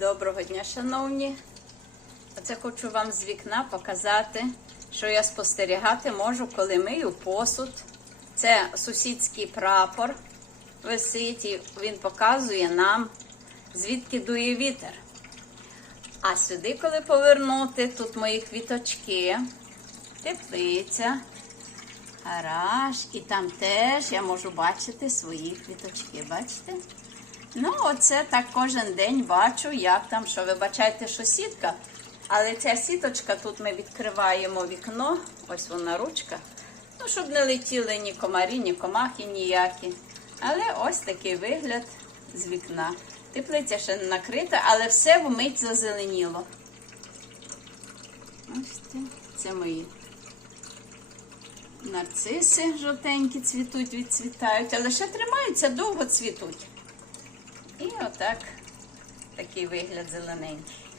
Доброго дня, шановні. Оце хочу вам з вікна показати, що я спостерігати можу, коли мию посуд. Це сусідський прапор висить, і він показує нам, звідки дує вітер. А сюди, коли повернути, тут мої квіточки, теплиця, гараж, і там теж я можу бачити свої квіточки. Бачите? Ну, оце так кожен день бачу, як там, що вибачайте, що сітка. Але ця сіточка, тут ми відкриваємо вікно, ось вона ручка. Ну, щоб не летіли ні комарі, ні комахи ніякі. Але ось такий вигляд з вікна. Теплиця ще не накрита, але все вмить зазеленіло. Ось це мої нарциси жовтенькі цвітуть, відцвітають, але ще тримаються, довго цвітуть. І отак такий вигляд зелененький.